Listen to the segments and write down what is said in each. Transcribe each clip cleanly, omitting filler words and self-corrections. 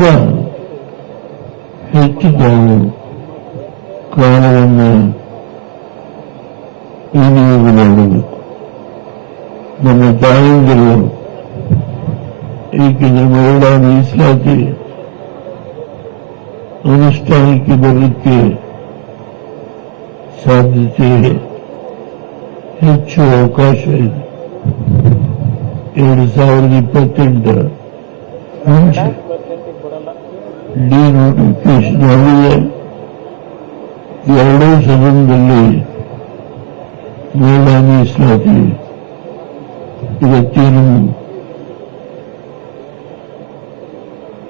ತುಂಬ ಹೆಚ್ಚು ತಾವು ಕಾಲವನ್ನು ವಿನಿಯೋಗ ಮಾಡಬೇಕು. ನಮ್ಮ ತಾಯಂದಿರು, ಏಕೆಂದರೆ ಮಹಿಳಾ ಮೀಸಲಾತಿ ಅನುಷ್ಠಾನಕ್ಕೆ ಬರಲಿಕ್ಕೆ ಸಾಧ್ಯತೆ ಹೆಚ್ಚು ಅವಕಾಶ ಇದೆ. 2028 ಮುಂಚೆ ಡಿನೋಟಿಫಿಕೇಶನ್ ಆಗಿದೆ. ಎರಡೂ ಸದನದಲ್ಲಿ ಮಹಿಳಾ ಮೀಸಲಾತಿ ಇವತ್ತೇನು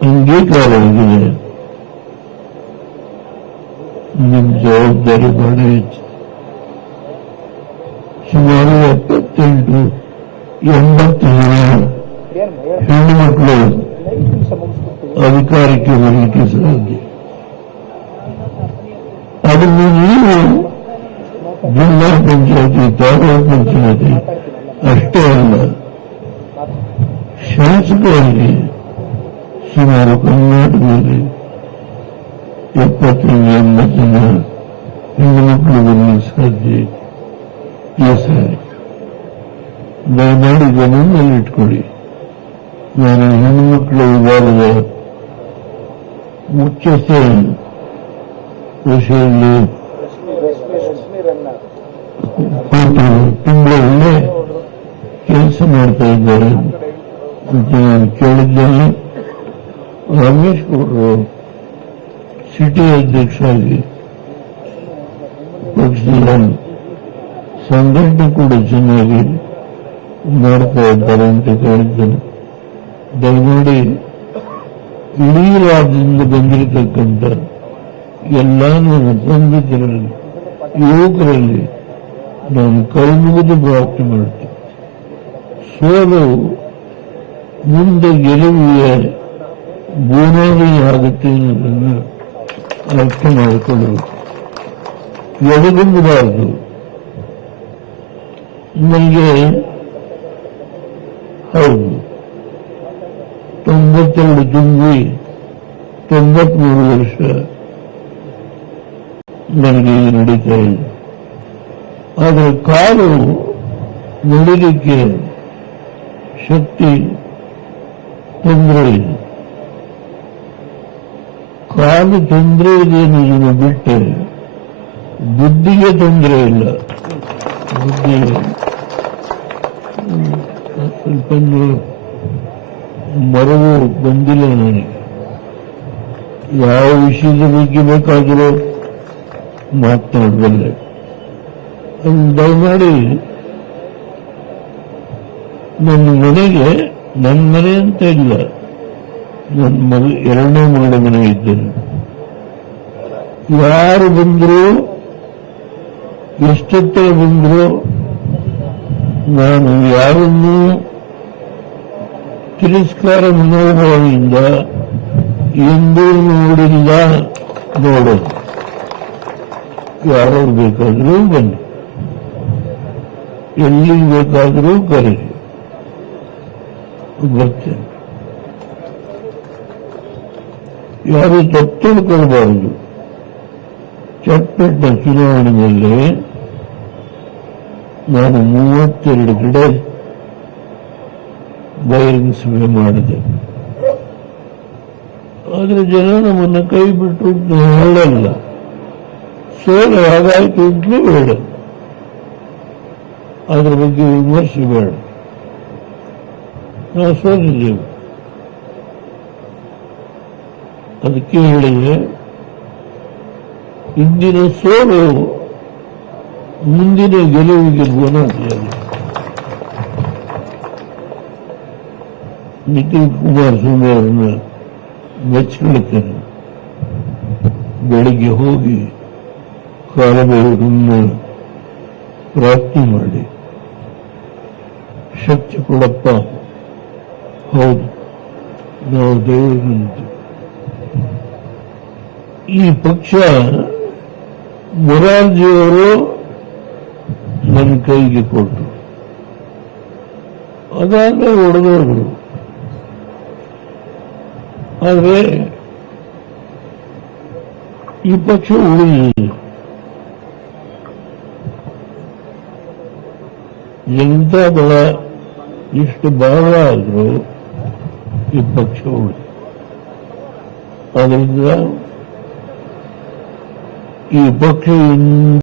ಅಂಗೀಕಾರವಾಗಿದೆ. ನಿಮ್ಮ ಜವಾಬ್ದಾರಿ ಬಹಳ ಹೆಚ್ಚು. ಸುಮಾರು 78-80 ಜನ ಹೆಣ್ಣು ಮಕ್ಕಳು ಅಧಿಕಾರಕ್ಕೆ ಬರಲಿಕ್ಕೆ ಸಾಧ್ಯ. ಅದನ್ನು ನೀವು ಜಿಲ್ಲಾ ಪಂಚಾಯತಿ, ತಾಲೂಕು ಪಂಚಾಯತಿ ಅಷ್ಟೇ ಅಲ್ಲ, ಶಾಸಕರಲ್ಲಿ ಸುಮಾರು ಕರ್ನಾಟಕದಲ್ಲಿ 70-80 ಜನ ಹೆಣ್ಣು ಮಕ್ಕಳು ಬರಲಿಕ್ಕೆ ಸಾಧ್ಯ. ಈ ಸಾರಿ ದಯಮಾಡಿ ಗಮನದಲ್ಲಿಟ್ಕೊಳ್ಳಿ. ನಾನು ಹೆಣ್ಣುಮಕ್ಕಳ ವಿಭಾಗದ ಮುಖ್ಯಸ್ಥ ವಿಷಯದಲ್ಲಿ ತುಂಬಾ ಒಳ್ಳೆ ಕೆಲಸ ಮಾಡ್ತಾ ಇದ್ದಾರೆ ಅಂತ ನಾನು ಕೇಳಿದ್ದೇನೆ. ರಮೇಶ್ ಗೌಡರು ಸಿಟಿ ಅಧ್ಯಕ್ಷರಾಗಿ ಪಕ್ಷದ ಸಂಘಟನೆ ಕೂಡ ಚೆನ್ನಾಗಿ ಮಾಡ್ತಾ ಇದ್ದಾರೆ ಅಂತ ಕೇಳಿದ್ದೇನೆ. ದಯಮಾಡಿ ಇಡೀ ರಾಜ್ಯದಿಂದ ಬಂದಿರತಕ್ಕಂಥ ಎಲ್ಲ ನನ್ನ ಬಂಧಿತರಲ್ಲಿ, ಯುವಕರಲ್ಲಿ ನಾನು ಕೈ ಮುಗಿದು ಪ್ರಾರ್ಥನೆ ಮಾಡ್ತೇನೆ. ಸೋಲು ಮುಂದೆ ಗೆಲುವಿಗೆ ಬುನಾದಿ ಆಗುತ್ತೆ ಅನ್ನೋದನ್ನು ಅರ್ಥ ಮಾಡಿಕೊಳ್ಳಬೇಕು. ಎಡಗುಂಬಬಾರದು. ನನಗೆ ಹೌದು 92 ತುಂಬಿ 93 ವರ್ಷ ನನಗೆ ನಡೀತಾ ಇದೆ. ಆದರೆ ಕಾಲು ನಡೀಲಿಕ್ಕೆ ಶಕ್ತಿ ತೊಂದರೆ ಇದೆ. ಕಾಲು ತೊಂದರೆ ಇದೆ ಅನ್ನೋದನ್ನು ಬಿಟ್ಟರೆ ಬುದ್ಧಿಗೆ ತೊಂದರೆ ಇಲ್ಲ. ಬುದ್ಧಿ ಸ್ವಲ್ಪ ಮರವು ಬಂದಿಲ್ಲ ನನಗೆ. ಯಾವ ವಿಷಯದ ಬಗ್ಗೆ ಬೇಕಾದರೂ ಮಾತನಾಡಬಲ್ಲೆ. ದಯಮಾಡಿ ನನ್ನ ಮನೆಗೆ, ನನ್ನ ಮನೆ ಅಂತ ಇಲ್ಲ, ನನ್ನ ಎರಡನೇ ಮಗಳ ಮನೆ ಇದ್ದೇನೆ. ಯಾರು ಬಂದರೂ, ಎಷ್ಟೊತ್ತರ ಬಂದರೂ ನಾನು ಯಾರನ್ನೂ ತಿರಸ್ಕಾರ ಮನೋಭಾವದಿಂದ ಎಂದೂ ನೋಡಿಲ್ಲ. ನೋಡೋದು ಯಾರು ಬೇಕಾದರೂ ಬನ್ನಿ, ಎಲ್ಲಿಗೆ ಬೇಕಾದರೂ ಕರೀರಿ, ಬರ್ತೇನೆ. ಯಾರು ತಪ್ಪು ತಿಳ್ಕೊಳ್ಬಾರದು. ಚಟ್ಪಟ್ಟ ಚುನಾವಣೆಯಲ್ಲಿ ನಾನು 32 ಕಡೆ ಬಹಿರಂಗ ಸಭೆ ಮಾಡಿದೆ. ಆದರೆ ಜನ ನಮ್ಮನ್ನು ಕೈ ಬಿಟ್ಟು ಹೇಳಲ್ಲ. ಸೋಲು ಹಾಗಾಯಿತು ಅಂತಲೂ ಬೇಡ, ಅದರ ಬಗ್ಗೆ ವಿಮರ್ಶೆ ಬೇಡ. ನಾವು ಸೋತಿದ್ದೇವೆ. ಅದಕ್ಕೆ ಹೇಳಿದ್ರೆ ಇಂದಿನ ಸೋಲು ಮುಂದಿನ ಗೆಲುವಿಗೆ ಬುನಾದಿಯಾಗಿದೆ. ನಿಖಿಲ್ ಕುಮಾರಸ್ವಾಮಿ ಅವರನ್ನ ಮೆಚ್ಚಿಕೊಳ್ಳುತ್ತೇನೆ. ಬೆಳಿಗ್ಗೆ ಹೋಗಿ ಕಾಲಭೈರವರನ್ನ ಪ್ರಾರ್ಥನೆ ಮಾಡಿ, ಶಕ್ತಿ ಕೊಡಪ್ಪ, ಹೌದು ನಾವು ದೇವರಂತೆ. ಈ ಪಕ್ಷ ಮೊರಾರ್ಜಿಯವರು ನನ್ನ ಕೈಗೆ ಕೊಟ್ಟರು. ಅದಾದ್ಮೇಲೆ ಹೊಡೆದವರು ಆದರೆ ಈ ಪಕ್ಷ ಉಳಿದಿದೆ. ಜನತಾ ದಳ ಇಷ್ಟು ಬಹಳ ಆದರೂ ಈ ಪಕ್ಷ ಉಳಿದಿದೆ. ಅದರಿಂದ ಈ ಪಕ್ಷ